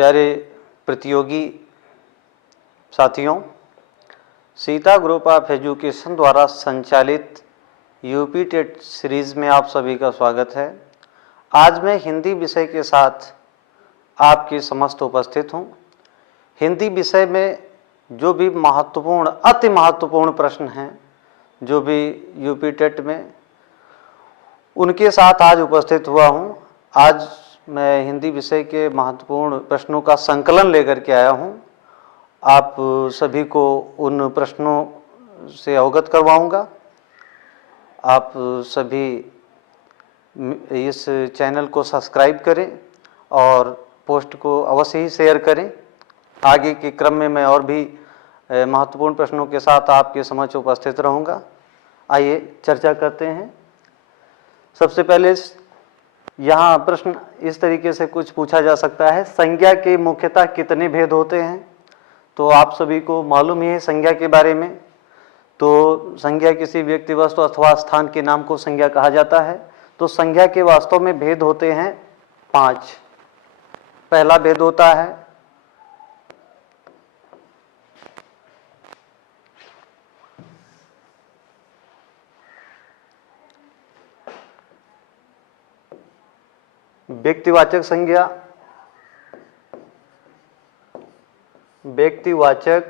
प्यारे प्रतियोगी साथियों, सीता ग्रुप ऑफ एजुकेशन द्वारा संचालित यूपी टेट सीरीज में आप सभी का स्वागत है। आज मैं हिंदी विषय के साथ आपके समस्त उपस्थित हूँ। हिंदी विषय में जो भी महत्वपूर्ण, अति महत्वपूर्ण प्रश्न हैं, जो भी यूपी टेट में, उनके साथ आज उपस्थित हुआ हूँ। आज मैं हिंदी विषय के महत्वपूर्ण प्रश्नों का संकलन लेकर के आया हूँ। आप सभी को उन प्रश्नों से अवगत करवाऊंगा। आप सभी इस चैनल को सब्सक्राइब करें और पोस्ट को अवश्य ही शेयर करें। आगे के क्रम में मैं और भी महत्वपूर्ण प्रश्नों के साथ आपके समक्ष उपस्थित रहूंगा। आइए चर्चा करते हैं। सबसे पहले यहाँ प्रश्न इस तरीके से कुछ पूछा जा सकता है, संज्ञा के मुख्यतः कितने भेद होते हैं? तो आप सभी को मालूम ही है संज्ञा के बारे में। तो संज्ञा किसी व्यक्ति, वस्तु अथवा स्थान के नाम को संज्ञा कहा जाता है। तो संज्ञा के वास्तव में भेद होते हैं 5। पहला भेद होता है व्यक्तिवाचक संज्ञा, व्यक्तिवाचक।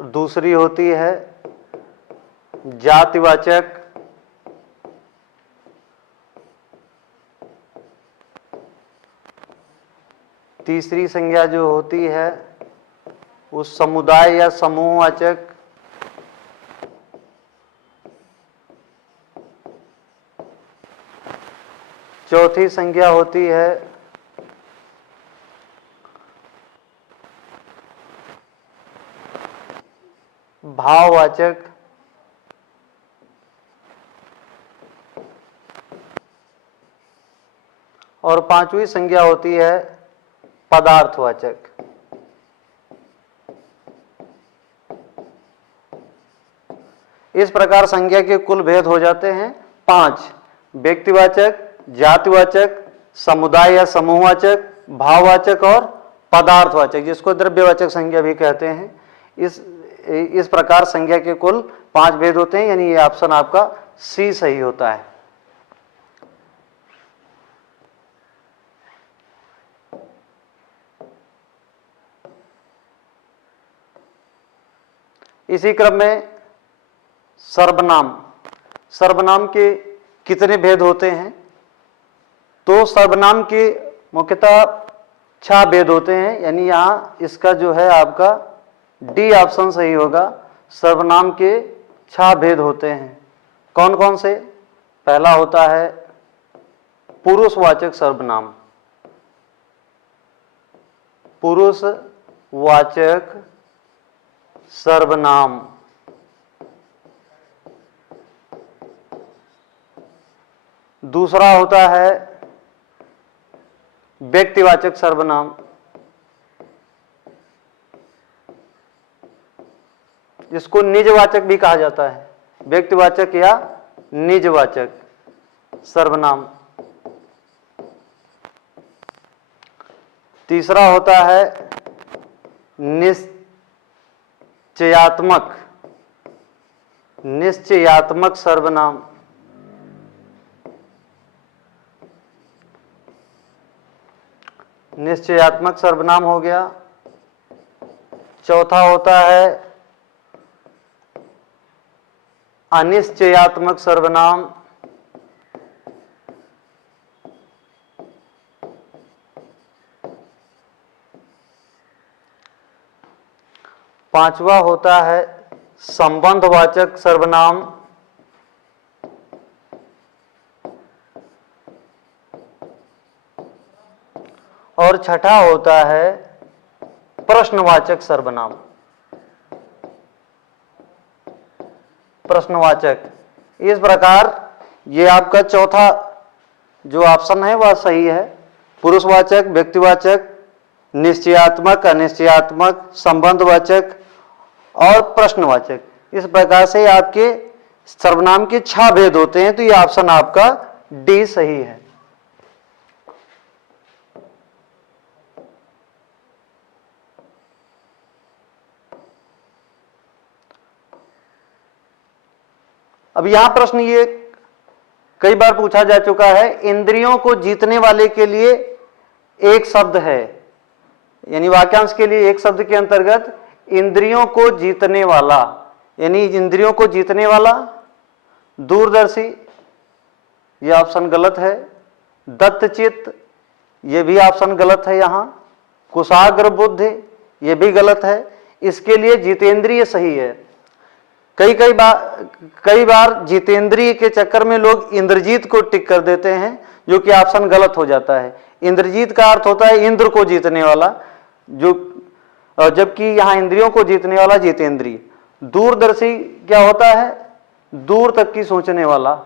दूसरी होती है जातिवाचक, तीसरी संज्ञा जो होती है उस समुदाय या समूहवाचक, चौथी संज्ञा होती है भाववाचक, और पांचवी संज्ञा होती है पदार्थवाचक। इस प्रकार संज्ञा के कुल भेद हो जाते हैं 5। व्यक्तिवाचक, जातिवाचक, समुदाय या समूहवाचक, भाववाचक और पदार्थवाचक, जिसको द्रव्यवाचक संज्ञा भी कहते हैं। इस प्रकार संज्ञा के कुल 5 भेद होते हैं, यानी ये ऑप्शन आपका सी सही होता है। इसी क्रम में सर्वनाम, सर्वनाम के कितने भेद होते हैं? तो सर्वनाम के मुख्यतः 6 भेद होते हैं, यानी यहाँ इसका जो है आपका डी ऑप्शन सही होगा। सर्वनाम के 6 भेद होते हैं। कौन कौन से? पहला होता है पुरुषवाचक सर्वनाम, पुरुषवाचक सर्वनाम। दूसरा होता है व्यक्तिवाचक सर्वनाम, जिसको निजवाचक भी कहा जाता है, व्यक्तिवाचक या निजवाचक सर्वनाम। तीसरा होता है निश्चयात्मक, निश्चयात्मक सर्वनाम। निश्चयात्मक सर्वनाम हो गया। चौथा होता है अनिश्चयात्मक सर्वनाम। पांचवा होता है संबंधवाचक सर्वनाम। और छठा होता है प्रश्नवाचक सर्वनाम। प्रश्नवाचक। इस प्रकार ये आपका चौथा जो ऑप्शन है वह सही है। पुरुषवाचक, व्यक्तिवाचक, निश्चयात्मक, अनिश्चयात्मक, संबंधवाचक और प्रश्नवाचक। इस प्रकार से आपके सर्वनाम के 6 भेद होते हैं, तो ये ऑप्शन आपका डी सही है। अब यहां प्रश्न ये कई बार पूछा जा चुका है, इंद्रियों को जीतने वाले के लिए एक शब्द है, यानी वाक्यांश के लिए एक शब्द के अंतर्गत इंद्रियों को जीतने वाला, यानी इंद्रियों को जीतने वाला दूरदर्शी, यह ऑप्शन गलत है। दत्तचित्त, यह भी ऑप्शन गलत है। यहां कुशाग्र बुद्धि, यह भी गलत है। इसके लिए जितेंद्रिय सही है। कई बार जितेंद्रिय के चक्कर में लोग इंद्रजीत को टिक कर देते हैं, जो कि ऑप्शन गलत हो जाता है। इंद्रजीत का अर्थ होता है इंद्र को जीतने वाला, जो जबकि यहां इंद्रियों को जीतने वाला जितेंद्रिय। दूरदर्शी क्या होता है? दूर तक की सोचने वाला,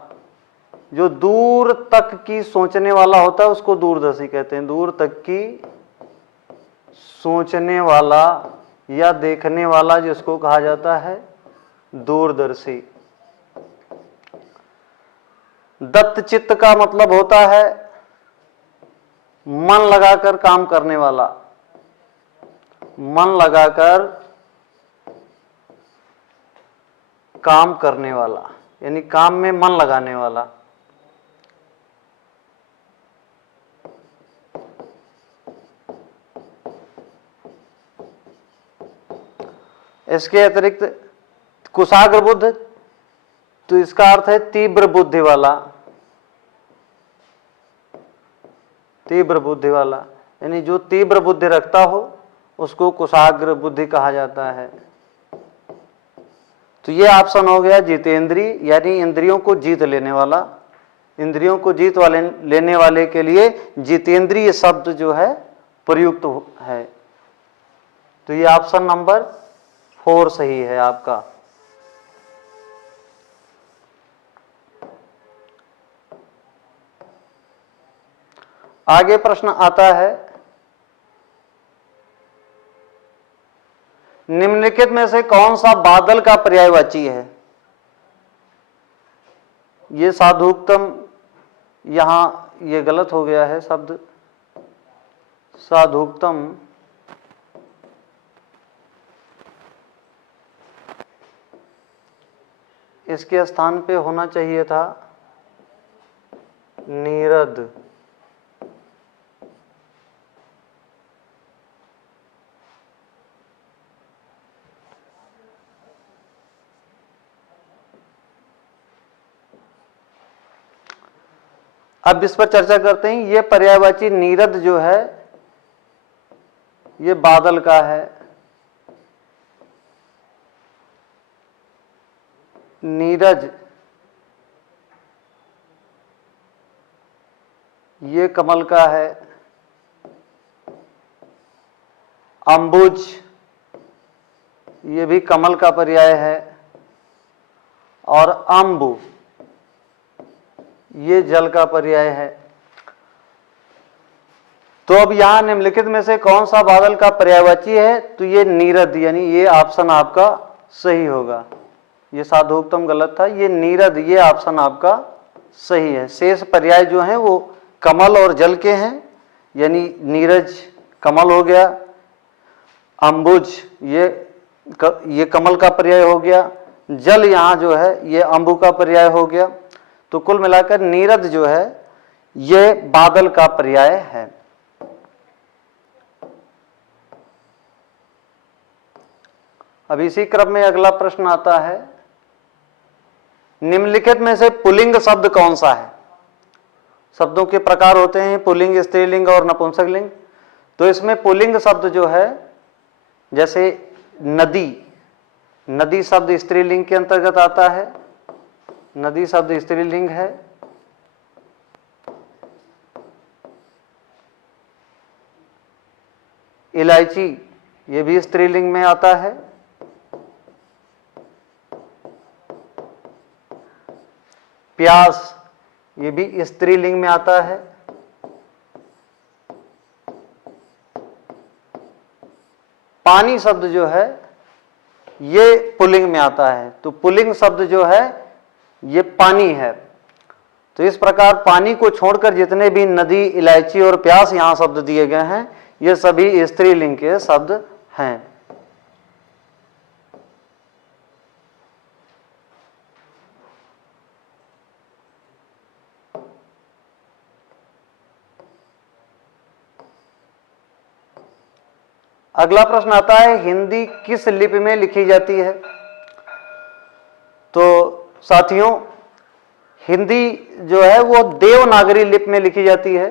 जो दूर तक की सोचने वाला होता है उसको दूरदर्शी कहते हैं। दूर तक की सोचने वाला या देखने वाला जिसको कहा जाता है दूरदर्शी। दत्तचित्त का मतलब होता है मन लगाकर काम करने वाला, मन लगाकर काम करने वाला, यानी काम में मन लगाने वाला। इसके अतिरिक्त कुशाग्र बुद्ध, तो इसका अर्थ है तीव्र बुद्धि वाला, तीव्र बुद्धि वाला, यानी जो तीव्र बुद्धि रखता हो उसको कुशाग्र बुद्धि कहा जाता है। तो ये ऑप्शन हो गया जितेंद्रिय, यानी इंद्रियों को जीत लेने वाला। इंद्रियों को जीत लेने वाले के लिए जितेंद्रिय शब्द जो है प्रयुक्त है। तो ये ऑप्शन नंबर 4 सही है आपका। आगे प्रश्न आता है, निम्नलिखित में से कौन सा बादल का पर्यायवाची है? ये साधुक्तम, यहां ये गलत हो गया है शब्द। साधुक्तम इसके स्थान पे होना चाहिए था नीरद। अब इस पर चर्चा करते हैं। यह पर्यायवाची नीरद जो है ये बादल का है। नीरज ये कमल का है। अंबुज ये भी कमल का पर्याय है। और अंबु ये जल का पर्याय है। तो अब यहां निम्नलिखित में से कौन सा बादल का पर्यायवाची है? तो ये नीरद, यानी ये ऑप्शन आपका सही होगा। ये साधुक्तम गलत था, ये नीरद, ये ऑप्शन आपका सही है। शेष पर्याय जो हैं वो कमल और जल के हैं, यानी नीरज कमल हो गया, अंबुज ये कमल का पर्याय हो गया, जल यहां जो है ये अंबु का पर्याय हो गया। तो कुल मिलाकर नीरद जो है ये बादल का पर्याय है। अब इसी क्रम में अगला प्रश्न आता है, निम्नलिखित में से पुल्लिंग शब्द कौन सा है? शब्दों के प्रकार होते हैं पुल्लिंग, स्त्रीलिंग और नपुंसकलिंग। तो इसमें पुल्लिंग शब्द जो है, जैसे नदी, नदी शब्द स्त्रीलिंग के अंतर्गत आता है, नदी शब्द स्त्रीलिंग है। इलायची ये भी स्त्रीलिंग में आता है। प्यास ये भी स्त्रीलिंग में आता है। पानी शब्द जो है ये पुल्लिंग में आता है। तो पुल्लिंग शब्द जो है ये पानी है। तो इस प्रकार पानी को छोड़कर जितने भी नदी, इलायची और प्यास यहां शब्द दिए गए हैं ये सभी स्त्रीलिंग के शब्द हैं। अगला प्रश्न आता है, हिंदी किस लिपि में लिखी जाती है? तो साथियों, हिंदी जो है वो देवनागरी लिपि में लिखी जाती है।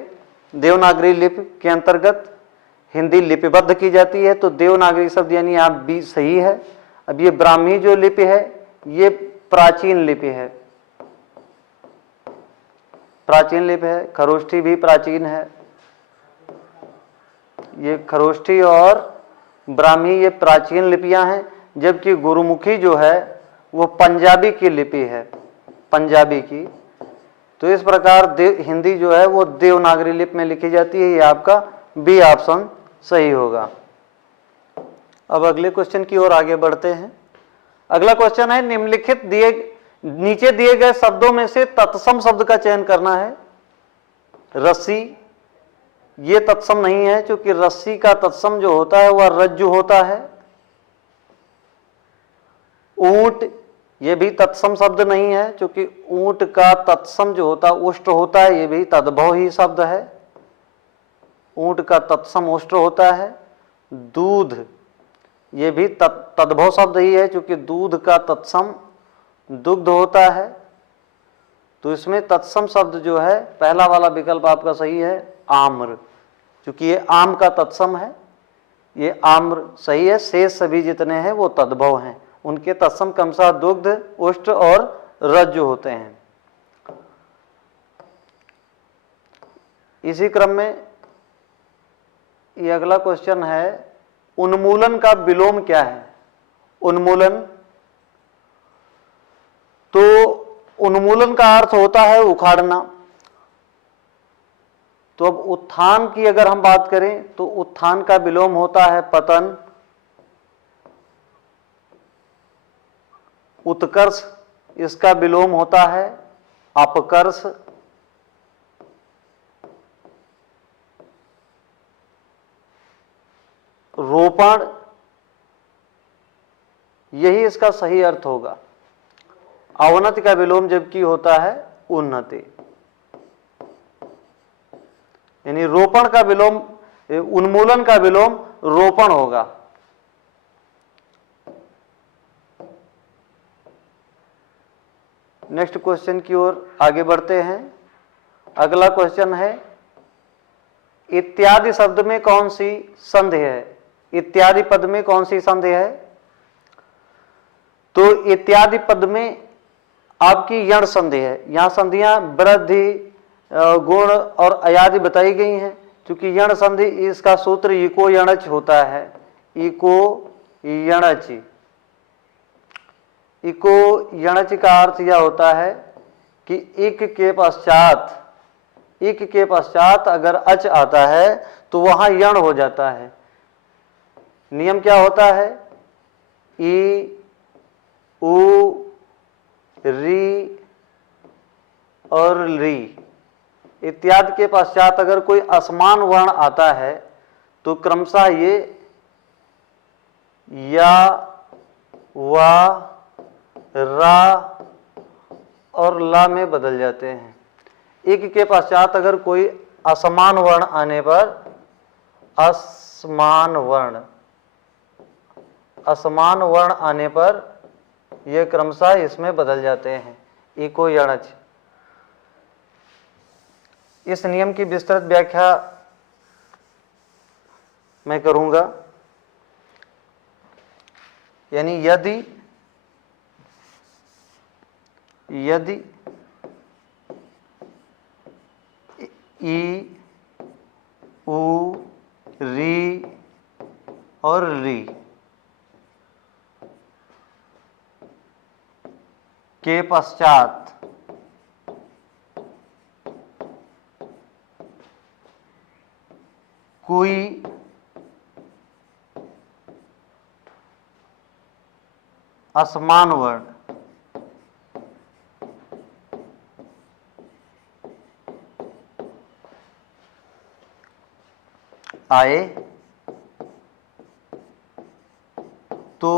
देवनागरी लिपि के अंतर्गत हिंदी लिपिबद्ध की जाती है। तो देवनागरी शब्द यानी आप भी सही है। अब ये ब्राह्मी जो लिपि है ये प्राचीन लिपि है, प्राचीन लिपि है। खरोष्ठी भी प्राचीन है। ये खरोष्ठी और ब्राह्मी ये प्राचीन लिपियां हैं, जबकि गुरुमुखी जो है वो पंजाबी की लिपि है, पंजाबी की। तो इस प्रकार हिंदी जो है वो देवनागरी लिपि में लिखी जाती है। ये आपका बी ऑप्शन सही होगा। अब अगले क्वेश्चन की ओर आगे बढ़ते हैं। अगला क्वेश्चन है, निम्नलिखित नीचे दिए गए शब्दों में से तत्सम शब्द का चयन करना है। रस्सी, ये तत्सम नहीं है, क्योंकि रस्सी का तत्सम जो होता है वह रज्जु होता है। ऊंट, ये भी तत्सम शब्द नहीं है, क्योंकि ऊंट का तत्सम जो होता है उष्ट होता है। ये भी तद्भव ही शब्द है, ऊंट का तत्सम उष्ट होता है। दूध, ये भी तद्भव शब्द ही है, क्योंकि दूध का तत्सम दुग्ध होता है। तो इसमें तत्सम शब्द जो है पहला वाला विकल्प आपका सही है, आम्र, क्योंकि ये आम का तत्सम है। ये आम्र सही है। शेष सभी जितने हैं वो तद्भव हैं, उनके तत्सम क्रमशः दुग्ध, उष्ट और रज्जु होते हैं। इसी क्रम में ये अगला क्वेश्चन है, उन्मूलन का विलोम क्या है? उन्मूलन, तो उन्मूलन का अर्थ होता है उखाड़ना। तो अब उत्थान की अगर हम बात करें तो उत्थान का विलोम होता है पतन। उत्कर्ष, इसका विलोम होता है अपकर्ष। रोपण, यही इसका सही अर्थ होगा। अवनति का विलोम जबकि होता है उन्नति, यानी रोपण का विलोम, उन्मूलन का विलोम रोपण होगा। नेक्स्ट क्वेश्चन की ओर आगे बढ़ते हैं। अगला क्वेश्चन है, इत्यादि शब्द में कौन सी संधि है? इत्यादि पद में कौन सी संधि है? तो इत्यादि पद में आपकी यण संधि है। यहां संधियां वृद्धि, गुण और अयादि बताई गई हैं। क्योंकि यण संधि इसका सूत्र इको यणच होता है, इको यणच। इको यणच का अर्थ यह होता है कि इक के पश्चात अगर अच आता है तो वहां यण हो जाता है। नियम क्या होता है? ई, उ, री और री इत्यादि के पश्चात अगर कोई असमान वर्ण आता है तो क्रमशः ये या, वा, रा और ला में बदल जाते हैं। एक के पश्चात अगर कोई असमान वर्ण आने पर, असमान वर्ण आने पर ये क्रमशः इसमें बदल जाते हैं, इको यणच। इस नियम की विस्तृत व्याख्या मैं करूंगा। यानी यदि ई, उ, री और री के पश्चात कोई असमान वर्ण आए तो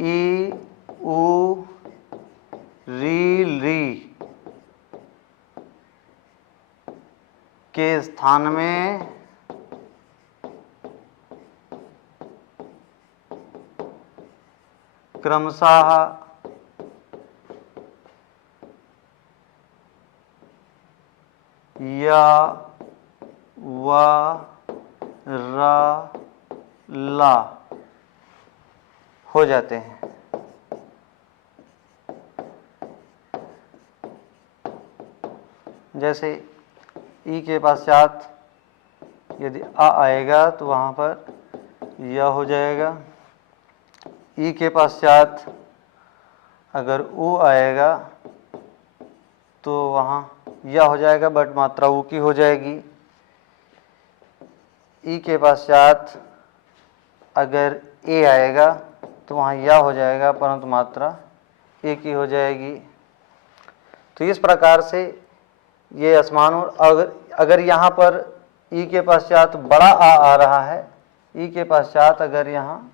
ई, उ, री के स्थान में क्रमशः या व र ला हो जाते हैं। जैसे ई के पश्चात यदि आ आएगा तो वहाँ पर या हो जाएगा। ई के पश्चात अगर ऊ आएगा तो वहाँ या हो जाएगा, बट मात्रा ऊ की हो जाएगी। ई के पश्चात अगर ए आएगा तो वहाँ या हो जाएगा, परंतु मात्रा ए की हो जाएगी। तो इस प्रकार से ये असमान, अगर यहाँ पर ई के पश्चात बड़ा आ रहा है, ई के पश्चात अगर यहाँ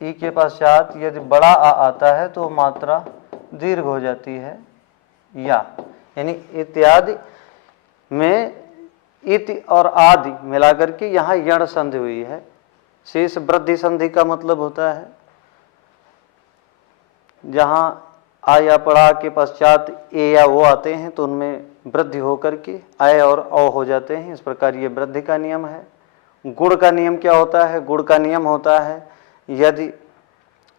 ई के पश्चात यदि बड़ा आ आता है तो मात्रा दीर्घ हो जाती है या, यानी इत्यादि में इति और आदि मिलाकर के यहाँ यण संधि हुई है। शेष वृद्धि संधि का मतलब होता है जहाँ आ या पड़ा के पश्चात ए या वो आते हैं तो उनमें वृद्धि होकर के आय और औ हो जाते हैं। इस प्रकार ये वृद्धि का नियम है। गुण का नियम क्या होता है? गुण का नियम होता है यदि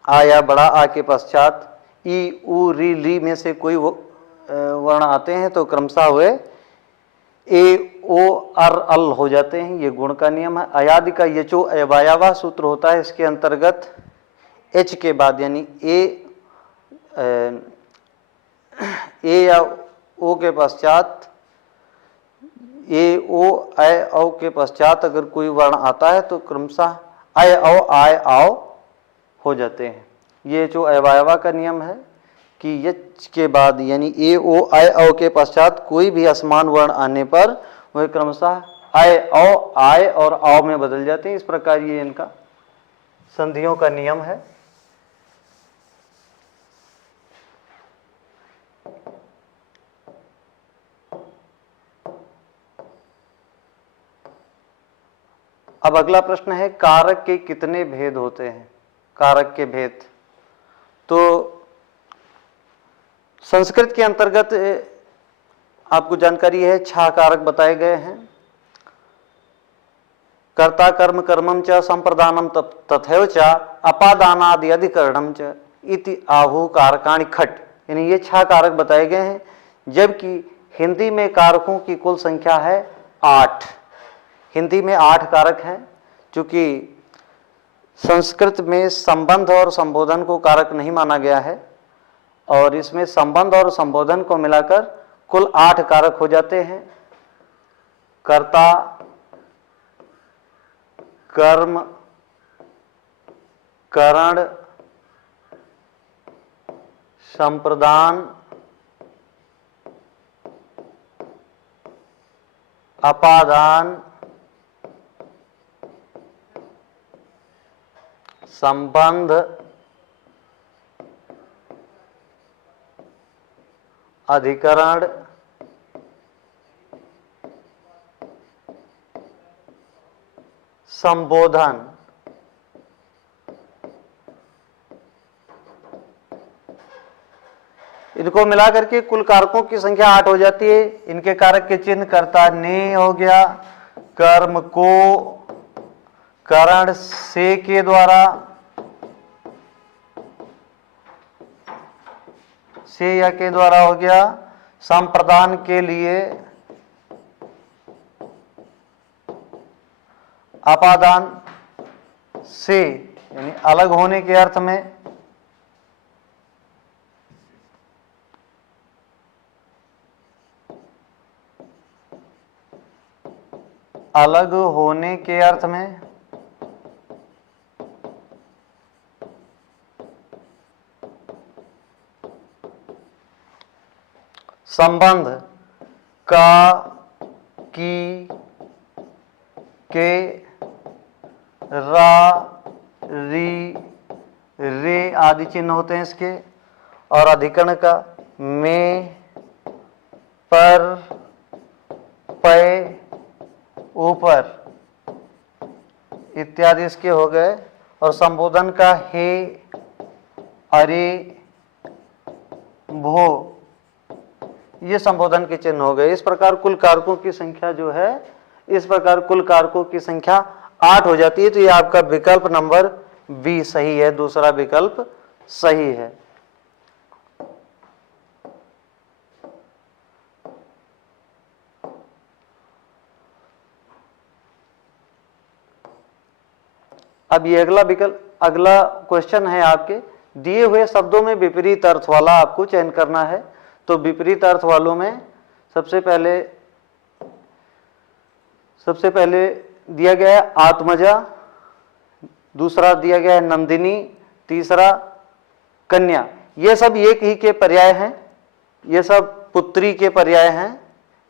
आ या बड़ा आ के पश्चात ई उ री ली में से कोई वर्ण आते हैं तो क्रमशः वे ए ओ अर अल हो जाते हैं। ये गुण का नियम है। अयादि का यचो अयवायावा सूत्र होता है। इसके अंतर्गत एच के बाद यानी ए या ओ के पश्चात ए ओ अय औ के पश्चात अगर कोई वर्ण आता है तो क्रमशः अय औ आय आओ हो जाते हैं। ये जो अयवायवा का नियम है कि यच के बाद यानी ए ओ अय औ के पश्चात कोई भी असमान वर्ण आने पर वह क्रमशः अय औ आय और आओ में बदल जाते हैं। इस प्रकार ये इनका संधियों का नियम है। अब अगला प्रश्न है, कारक के कितने भेद होते हैं? कारक के भेद तो संस्कृत के अंतर्गत आपको जानकारी है 6 कारक बताए गए हैं। कर्ता कर्म कर्मम च संप्रदानम तथैव च अपादानादि अधिकरणम च इति आहु कारकाणि खट, यानी ये 6 कारक बताए गए हैं। जबकि हिंदी में कारकों की कुल संख्या है 8। हिंदी में 8 कारक हैं। चूंकि संस्कृत में संबंध और संबोधन को कारक नहीं माना गया है और इसमें संबंध और संबोधन को मिलाकर कुल 8 कारक हो जाते हैं। कर्ता, कर्म, करण, संप्रदान, अपादान, संबंध, अधिकरण, संबोधन। इनको मिलाकर के कुल कारकों की संख्या 8 हो जाती है। इनके कारक के चिन्ह कर्ता ने हो गया, कर्म को करण से के द्वारा, से या के द्वारा हो गया, संप्रदान के लिए अपादान से यानी अलग होने के अर्थ में, अलग होने के अर्थ में, संबंध का, की, के, रा, री, रे आदि चिन्ह होते हैं इसके। और अधिकरण का में, पर, पे, ऊपर इत्यादि इसके हो गए। और संबोधन का हे, अरे, भो, ये संबोधन के चिन्ह हो गए। इस प्रकार कुल कारकों की संख्या जो है, इस प्रकार कुल कारकों की संख्या 8 हो जाती है। तो ये आपका विकल्प नंबर बी सही है, दूसरा विकल्प सही है। अब ये अगला क्वेश्चन है आपके, दिए हुए शब्दों में विपरीत अर्थ वाला आपको चयन करना है। तो विपरीत अर्थ वालों में सबसे पहले दिया गया है आत्मजा, दूसरा दिया गया है नंदिनी, तीसरा कन्या। ये सब एक ही के पर्याय हैं, ये सब पुत्री के पर्याय हैं।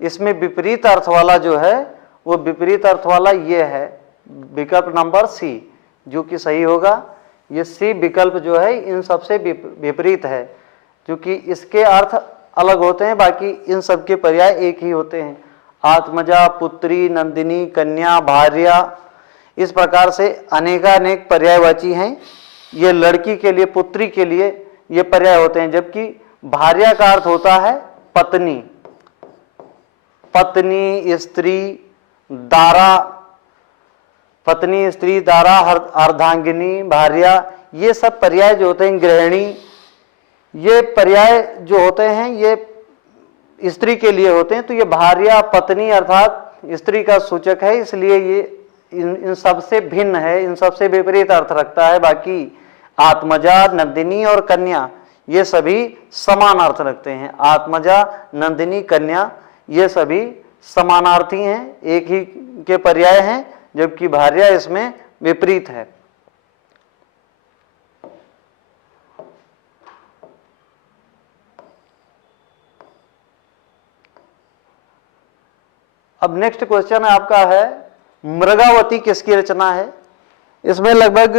इसमें विपरीत अर्थ वाला जो है, वो विपरीत अर्थ वाला ये है विकल्प नंबर सी, जो कि सही होगा। ये सी विकल्प जो है इन सबसे विपरीत है, क्योंकि इसके अर्थ अलग होते हैं, बाकी इन सब के पर्याय एक ही होते हैं। आत्मजा, पुत्री, नंदिनी, कन्या, भार्या, इस प्रकार से अनेकानेक पर्यायवाची हैं। ये लड़की के लिए, पुत्री के लिए ये पर्याय होते हैं, जबकि भार्या का अर्थ होता है पत्नी। पत्नी, स्त्री, दारा, पत्नी, स्त्री, दारा, अर्धांगिनी, भार्या, ये सब पर्याय जो होते हैं, गृहिणी, ये पर्याय जो होते हैं ये स्त्री के लिए होते हैं। तो ये भार्या, पत्नी अर्थात स्त्री का सूचक है, इसलिए ये इन सब से भिन्न है, इन सब से विपरीत अर्थ रखता है। बाकी आत्मजा, नंदिनी और कन्या ये सभी समान अर्थ रखते हैं। आत्मजा, नंदिनी, कन्या ये सभी समानार्थी हैं, एक ही के पर्याय हैं, जबकि भार्या इसमें विपरीत है। अब नेक्स्ट क्वेश्चन आपका है, मृगावती किसकी रचना है? इसमें लगभग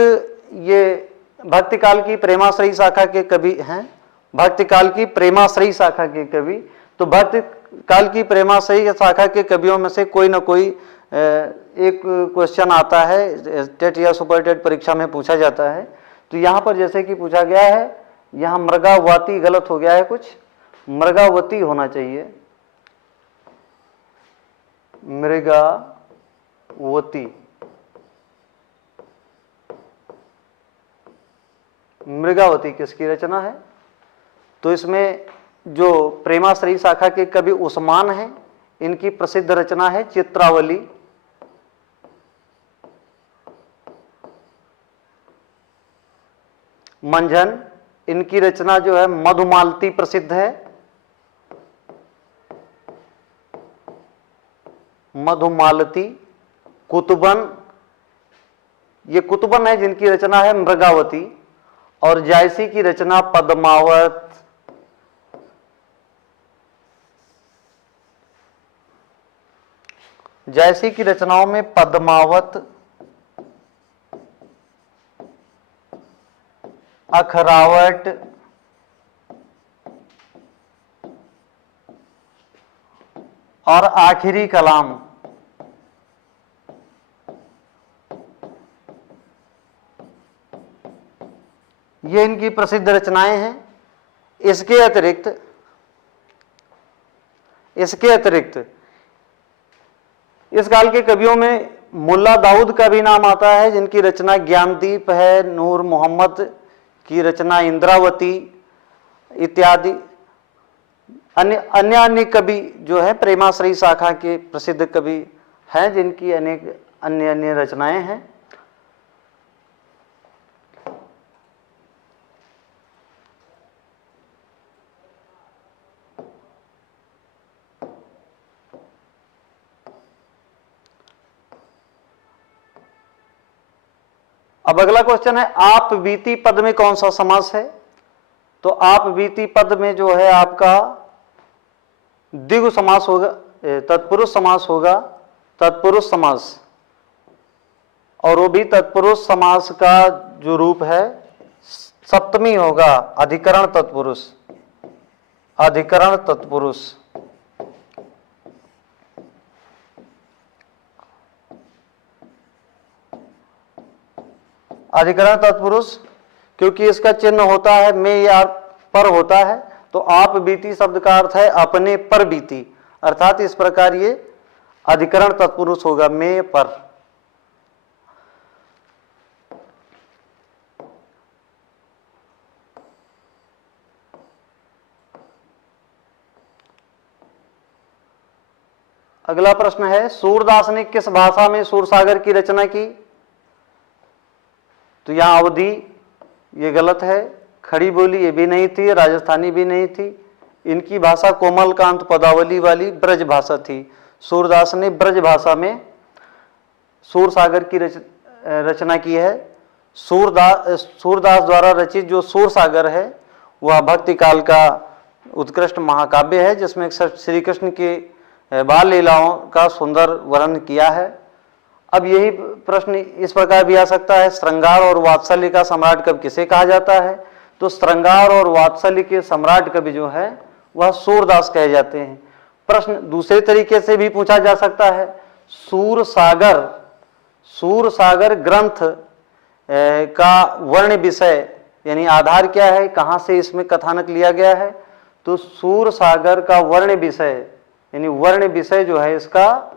ये भक्तिकाल की प्रेमाश्रयी शाखा के कवि हैं, भक्तिकाल की प्रेमाश्रयी शाखा के कवि। तो भक्तिकाल की प्रेमाश्रयी शाखा के कवियों में से कोई ना कोई एक क्वेश्चन आता है, टेट या सुपर टेट परीक्षा में पूछा जाता है। तो यहाँ पर जैसे कि पूछा गया है, यहाँ मृगावती गलत हो गया है, कुछ मृगावती होना चाहिए, मृगावती। मृगावती किसकी रचना है? तो इसमें जो प्रेमाश्रयी शाखा के कवि उस्मान हैं, इनकी प्रसिद्ध रचना है चित्रावली। मंझन, इनकी रचना जो है मधुमालती प्रसिद्ध है, मधुमालती। कुतुबन, ये कुतुबन है जिनकी रचना है मृगावती। और जायसी की रचना पद्मावत। जायसी की रचनाओं में पद्मावत, अखरावट, और आखिरी कलाम, ये इनकी प्रसिद्ध रचनाएं हैं। इसके अतिरिक्त इस काल के कवियों में मुल्ला दाऊद का भी नाम आता है, जिनकी रचना ज्ञानदीप है, नूर मोहम्मद की रचना इंद्रावती इत्यादि। अन्य कवि जो है प्रेमाश्रयी शाखा के प्रसिद्ध कवि हैं, जिनकी अनेक अन्य रचनाएं हैं। अब अगला क्वेश्चन है, आप बीती पद में कौन सा समास है? तो आप बीती पद में जो है आपका द्विगु समास होगा, तत्पुरुष समास होगा, तत्पुरुष समास। और वो भी तत्पुरुष समास का जो रूप है सप्तमी होगा, अधिकरण तत्पुरुष, अधिकरण तत्पुरुष। अधिकरण तत्पुरुष, क्योंकि इसका चिन्ह होता है में या पर होता है, तो आप बीती शब्द का अर्थ है अपने पर बीती, अर्थात इस प्रकार ये अधिकरण तत्पुरुष होगा, में पर। अगला प्रश्न है, सूरदास ने किस भाषा में सूरसागर की रचना की? तो यहां अवधि ये गलत है, खड़ी बोली ये भी नहीं थी, राजस्थानी भी नहीं थी। इनकी भाषा कोमलकांत पदावली वाली ब्रज भाषा थी। सूरदास ने ब्रज भाषा में सूरसागर की रचना की है। सूरदास द्वारा रचित जो सूरसागर है वह भक्ति काल का उत्कृष्ट महाकाव्य है, जिसमें श्री कृष्ण के बाल लीलाओं का सुंदर वर्णन किया है। अब यही प्रश्न इस प्रकार भी आ सकता है, श्रृंगार और वात्सल्य का सम्राट कवि किसे कहा जाता है? तो श्रृंगार और वात्सल्य के सम्राट कवि जो है वह सूरदास कहे जाते हैं। प्रश्न दूसरे तरीके से भी पूछा जा सकता है, सूरसागर ग्रंथ का वर्ण विषय यानी आधार क्या है, कहां से इसमें कथानक लिया गया है? तो सूरसागर का वर्ण विषय यानी वर्ण विषय जो है, इसका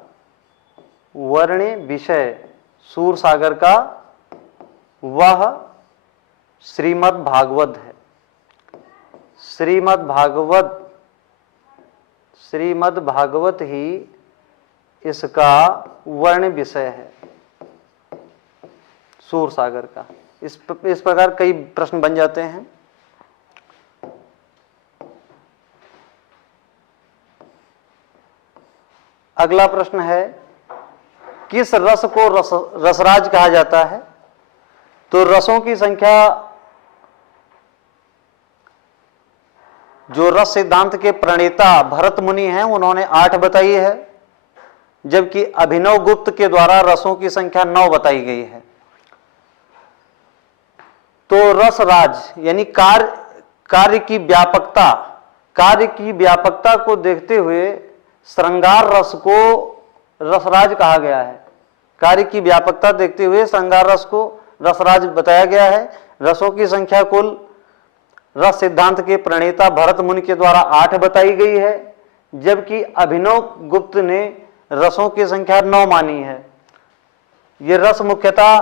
वर्ण विषय सूरसागर का वह श्रीमद् भागवत है। श्रीमद् भागवत ही इसका वर्ण विषय है सूरसागर का। इस प्रकार कई प्रश्न बन जाते हैं। अगला प्रश्न है, किस रस को रसराज कहा जाता है? तो रसों की संख्या जो रस सिद्धांत के प्रणेता भरत मुनि हैं उन्होंने 8 बताई है, जबकि अभिनव गुप्त के द्वारा रसों की संख्या 9 बताई गई है। तो रसराज यानी कार्य की व्यापकता को देखते हुए श्रृंगार रस को रसराज कहा गया है। कार्य की व्यापकता देखते हुए श्रृंगार रस को रसराज बताया गया है। रसों की संख्या कुल रस सिद्धांत के प्रणेता भरत मुनि के द्वारा 8 बताई गई है, जबकि अभिनव गुप्त ने रसों की संख्या 9 मानी है। ये रस मुख्यतः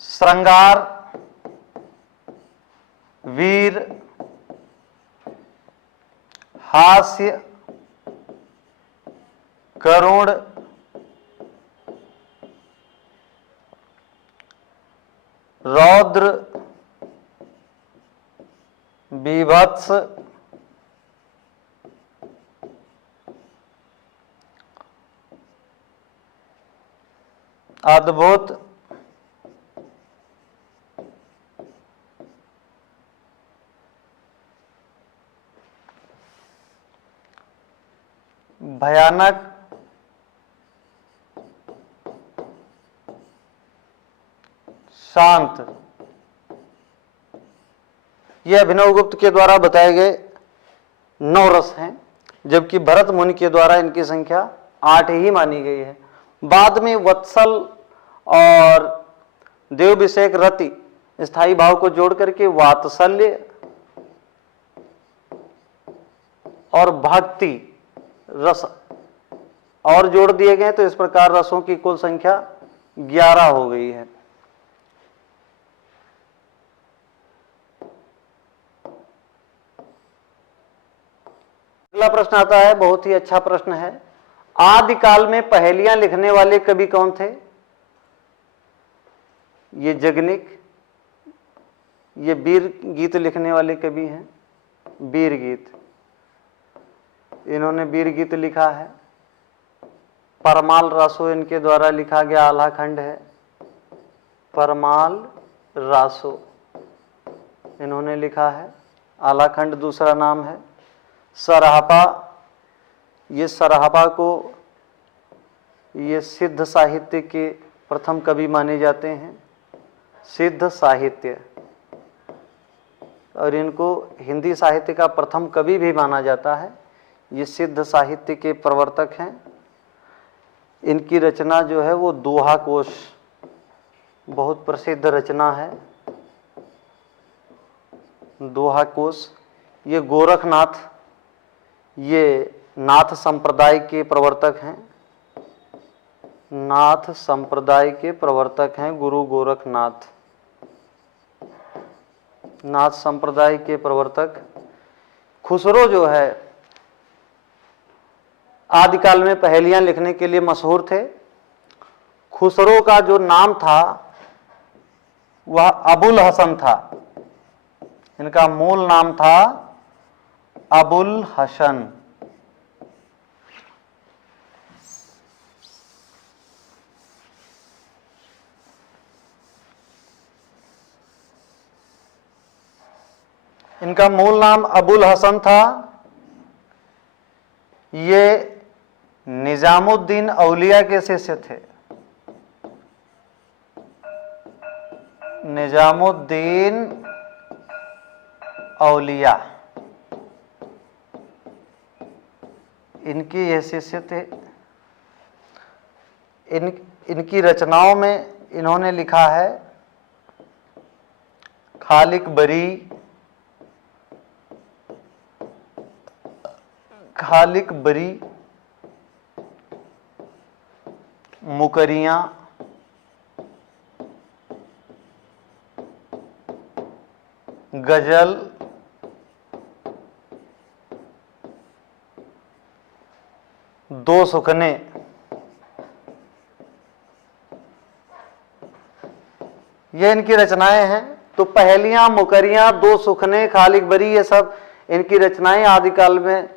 श्रृंगार, वीर, हास्य, करुण, रौद्र, बीभत्स, अद्भुत, भयानक, शांत, ये अभिनव गुप्त के द्वारा बताए गए 9 रस हैं, जबकि भरत मुनि के द्वारा इनकी संख्या 8 ही मानी गई है। बाद में वत्सल और देव विषयक रति स्थायी भाव को जोड़ करके वात्सल्य और भक्ति रस और जोड़ दिए गए, तो इस प्रकार रसों की कुल संख्या 11 हो गई है। अगला प्रश्न आता है, बहुत ही अच्छा प्रश्न है। आदिकाल में पहेलियां लिखने वाले कवि कौन थे? ये जगनिक, ये वीर गीत लिखने वाले कवि हैं, वीर गीत। इन्होंने वीर गीत लिखा है। परमाल रासो इनके द्वारा लिखा गया आल्हाखंड है। परमाल रासो इन्होंने लिखा है। आल्हाखंड दूसरा नाम है। सराहपा, ये सराहपा को ये सिद्ध साहित्य के प्रथम कवि माने जाते हैं, सिद्ध साहित्य, और इनको हिंदी साहित्य का प्रथम कवि भी माना जाता है। ये सिद्ध साहित्य के प्रवर्तक हैं। इनकी रचना जो है वो दोहा कोश बहुत प्रसिद्ध रचना है दोहा कोश। ये गोरखनाथ, ये नाथ संप्रदाय के प्रवर्तक हैं, नाथ संप्रदाय के प्रवर्तक हैं गुरु गोरखनाथ। नाथ संप्रदाय के प्रवर्तक खुसरो जो है आदिकाल में पहेलियां लिखने के लिए मशहूर थे। खुसरो का जो नाम था वह अबुल हसन था। इनका मूल नाम था अबुल हसन। इनका मूल नाम अबुल हसन था। ये निजामुद्दीन औलिया के शिष्य थे। निजामुद्दीन औलिया इनके ये शिष्य थे। इनकी रचनाओं में इन्होंने लिखा है खालिक बरी, खालिक बरी, मुकरियां, गजल, दो सुखने, ये इनकी रचनाएं हैं। तो पहेलियां, मुकरियां, दो सुखने, खालिक बरी, ये सब इनकी रचनाएं आदिकाल में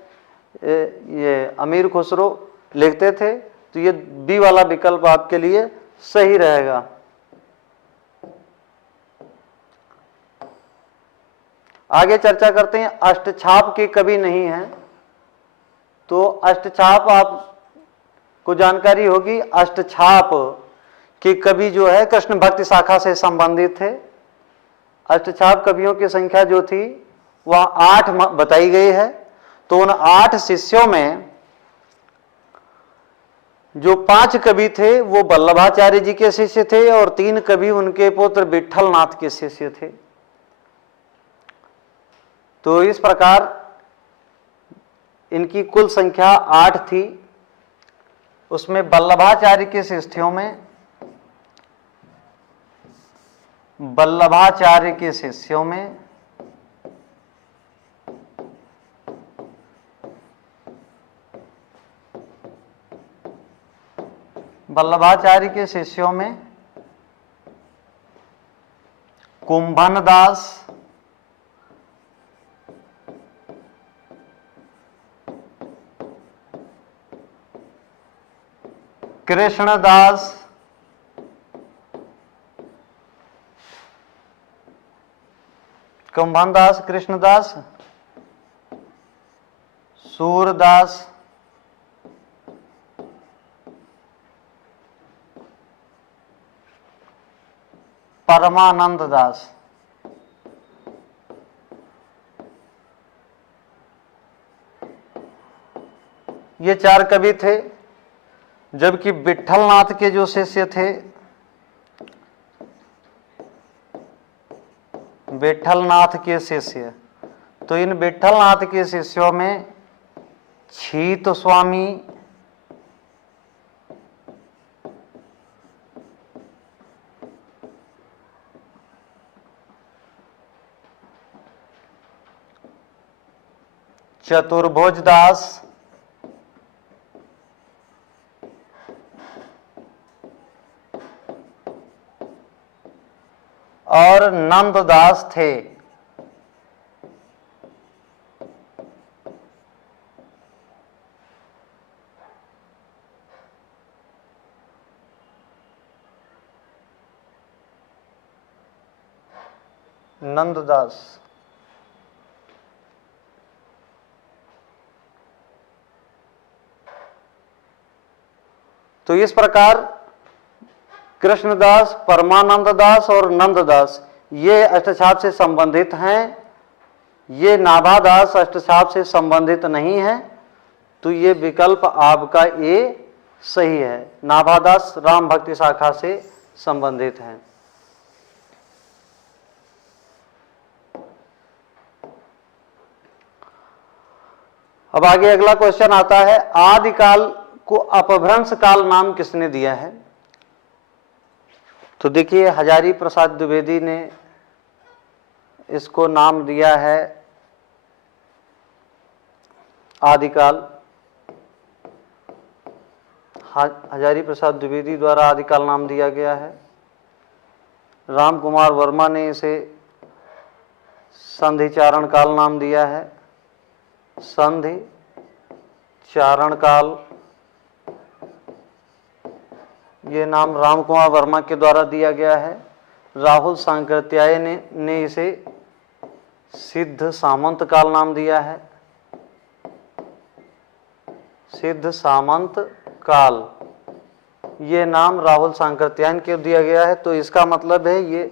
ये अमीर खुसरो लिखते थे। तो ये बी वाला विकल्प आपके लिए सही रहेगा। आगे चर्चा करते हैं। अष्टछाप के कवि नहीं हैं, तो अष्टछाप आपको जानकारी होगी। अष्टछाप के कवि जो है कृष्ण भक्ति शाखा से संबंधित थे। अष्टछाप कवियों की संख्या जो थी वह 8 बताई गई है। तो उन 8 शिष्यों में जो 5 कवि थे वो वल्लभाचार्य जी के शिष्य थे और 3 कवि उनके पुत्र विट्ठल नाथ के शिष्य थे। तो इस प्रकार इनकी कुल संख्या 8 थी। उसमें वल्लभाचार्य के शिष्यों में, वल्लभाचार्य के शिष्यों में वल्लभाचार्य के शिष्यों में कुंभन दास, कृष्णदास, कुंभनदास, कृष्णदास, सूरदास, परमानंद दास। ये 4 कवि थे। जबकि विट्ठल नाथ के जो शिष्य थे, विट्ठल नाथ के शिष्य, तो इन विट्ठल नाथ के शिष्यों में छीत स्वामी, चतुर्भुज दास, और नंददास थे। नंददास। तो इस प्रकार कृष्णदास, परमानंद दास और नंददास ये अष्टछाप से संबंधित हैं। ये नाभादास अष्टछाप से संबंधित नहीं है। तो ये विकल्प आपका ए सही है। नाभादास राम भक्ति शाखा से संबंधित हैं। अब आगे अगला क्वेश्चन आता है, आदिकाल को अपभ्रंश काल नाम किसने दिया है? तो देखिए, हजारी प्रसाद द्विवेदी ने इसको नाम दिया है आदिकाल। हजारी प्रसाद द्विवेदी द्वारा आदिकाल नाम दिया गया है। राम कुमार वर्मा ने इसे संधि चारण काल नाम दिया है। संधि चारण काल, ये नाम राम कुमार वर्मा के द्वारा दिया गया है। राहुल सांकृत्याय ने इसे सिद्ध सामंत काल नाम दिया है। सिद्ध सामंत काल, ये नाम राहुल सांकृत्यायन के दिया गया है। तो इसका मतलब है ये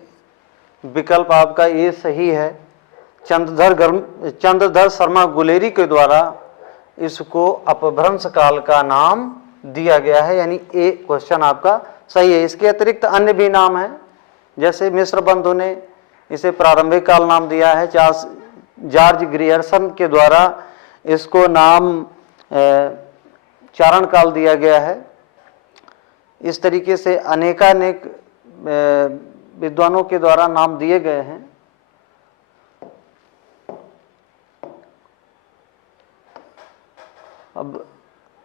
विकल्प आपका ये सही है। चंद्रधर शर्मा गुलेरी के द्वारा इसको अपभ्रंश काल का नाम दिया गया है, यानी ए क्वेश्चन आपका सही है। इसके अतिरिक्त अन्य भी नाम है, जैसे मिश्र बंधु ने इसे प्रारंभिक काल नाम दिया है। जॉर्ज ग्रियर्सन के द्वारा इसको नाम चारण काल दिया गया है। इस तरीके से अनेकानेक विद्वानों के द्वारा नाम दिए गए हैं। अब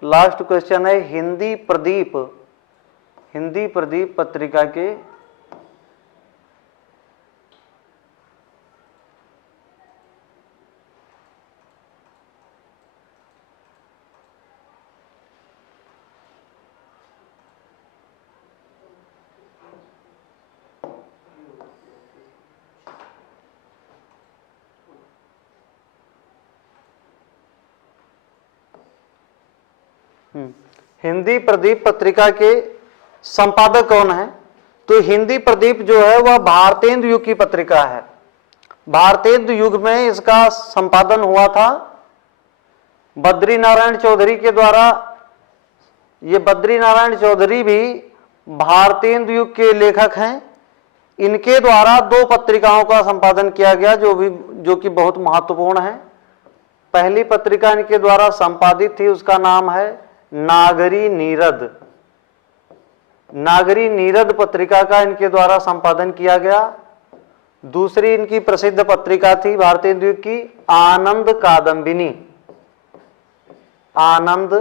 लास्ट क्वेश्चन है, हिंदी प्रदीप पत्रिका के हिंदी प्रदीप पत्रिका के संपादक कौन है? तो हिंदी प्रदीप जो है वह भारतेंदु युग की पत्रिका है। भारतेंदु युग में इसका संपादन हुआ था बद्री नारायण चौधरी के द्वारा। ये बद्री नारायण चौधरी भी भारतेंदु युग के लेखक हैं। इनके द्वारा 2 पत्रिकाओं का संपादन किया गया जो कि बहुत महत्वपूर्ण है। पहली पत्रिका इनके द्वारा संपादित थी, उसका नाम है नागरी नीरद। नागरी नीरद पत्रिका का इनके द्वारा संपादन किया गया। दूसरी इनकी प्रसिद्ध पत्रिका थी भारतेंदु युग की आनंद कादंबिनी। आनंद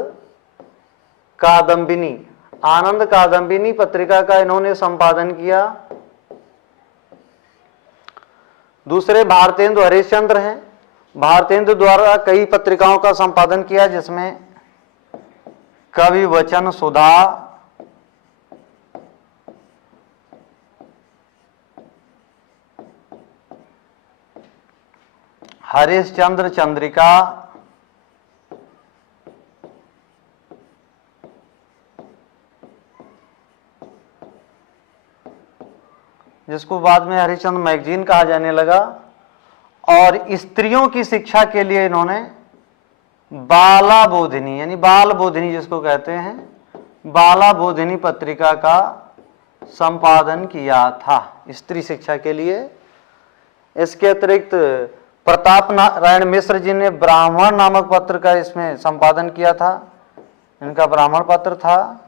कादंबिनी पत्रिका का इन्होंने संपादन किया। दूसरे भारतेंदु हरिश्चंद्र हैं। भारतेंदु द्वारा कई पत्रिकाओं का संपादन किया, जिसमें कवि वचन सुधा, हरिश्चंद्र चंद्रिका, जिसको बाद में हरिश्चंद्र मैगजीन कहा जाने लगा, और स्त्रियों की शिक्षा के लिए इन्होंने बाला बोधिनी, यानी बाल बोधिनी जिसको कहते हैं, बाला बोधिनी पत्रिका का संपादन किया था स्त्री शिक्षा के लिए। इसके अतिरिक्त प्रताप नारायण मिश्र जी ने ब्राह्मण नामक पत्र का इसमें संपादन किया था, इनका ब्राह्मण पत्र था।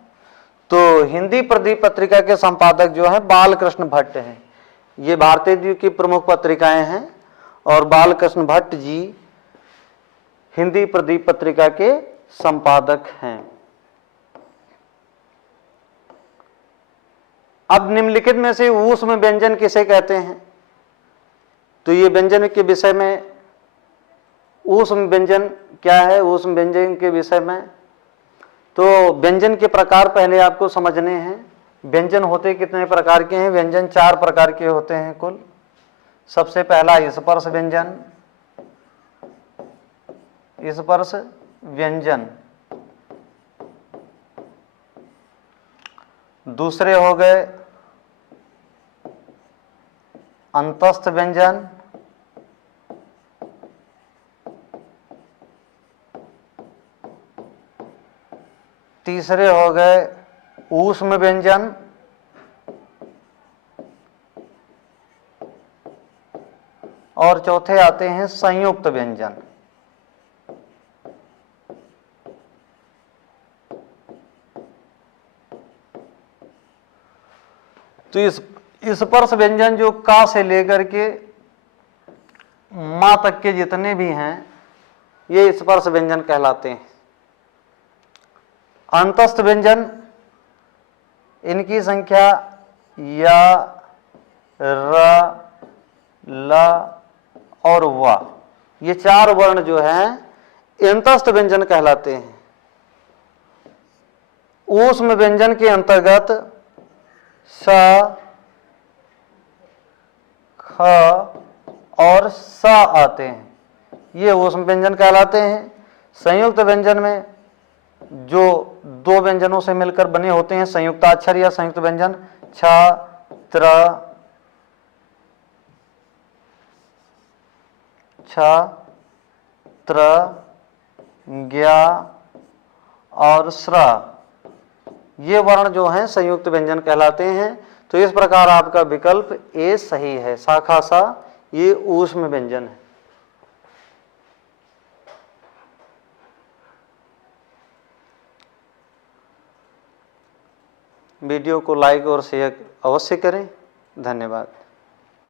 तो हिंदी प्रदीप पत्रिका के संपादक जो है बालकृष्ण भट्ट हैं। ये भारतेंदु युग की प्रमुख पत्रिकाएं हैं और बालकृष्ण भट्ट जी हिंदी प्रदीप पत्रिका के संपादक हैं। अब निम्नलिखित में से ऊष्म व्यंजन किसे कहते हैं? तो ये व्यंजन के विषय में, ऊष्म व्यंजन क्या है, ऊष्म व्यंजन के विषय में तो व्यंजन के प्रकार पहले आपको समझने हैं। व्यंजन होते कितने प्रकार के हैं? व्यंजन 4 प्रकार के होते हैं कुल। सबसे पहला स्पर्श व्यंजन, स्पर्श व्यंजन। दूसरे हो गए अंतस्थ व्यंजन, तीसरे हो गए ऊष्म व्यंजन, और चौथे आते हैं संयुक्त व्यंजन। तो इस स्पर्श व्यंजन जो का से लेकर के मां तक के जितने भी हैं ये स्पर्श व्यंजन कहलाते हैं। अंतस्थ व्यंजन, इनकी संख्या या, र, ल और वा, ये 4 वर्ण जो हैं अंतस्थ व्यंजन कहलाते हैं। ऊष्म व्यंजन के अंतर्गत स, ख और स आते हैं, ये ऊष्म व्यंजन कहलाते हैं। संयुक्त व्यंजन में जो 2 व्यंजनों से मिलकर बने होते हैं संयुक्ताक्षर या संयुक्त व्यंजन, छ, त्र, छ, त्र, ज्ञा और स्र, ये वर्ण जो हैं संयुक्त व्यंजन कहलाते हैं। तो इस प्रकार आपका विकल्प ए सही है, शाखा सा, ये ऊष्म व्यंजन है। वीडियो को लाइक और शेयर अवश्य करें। धन्यवाद।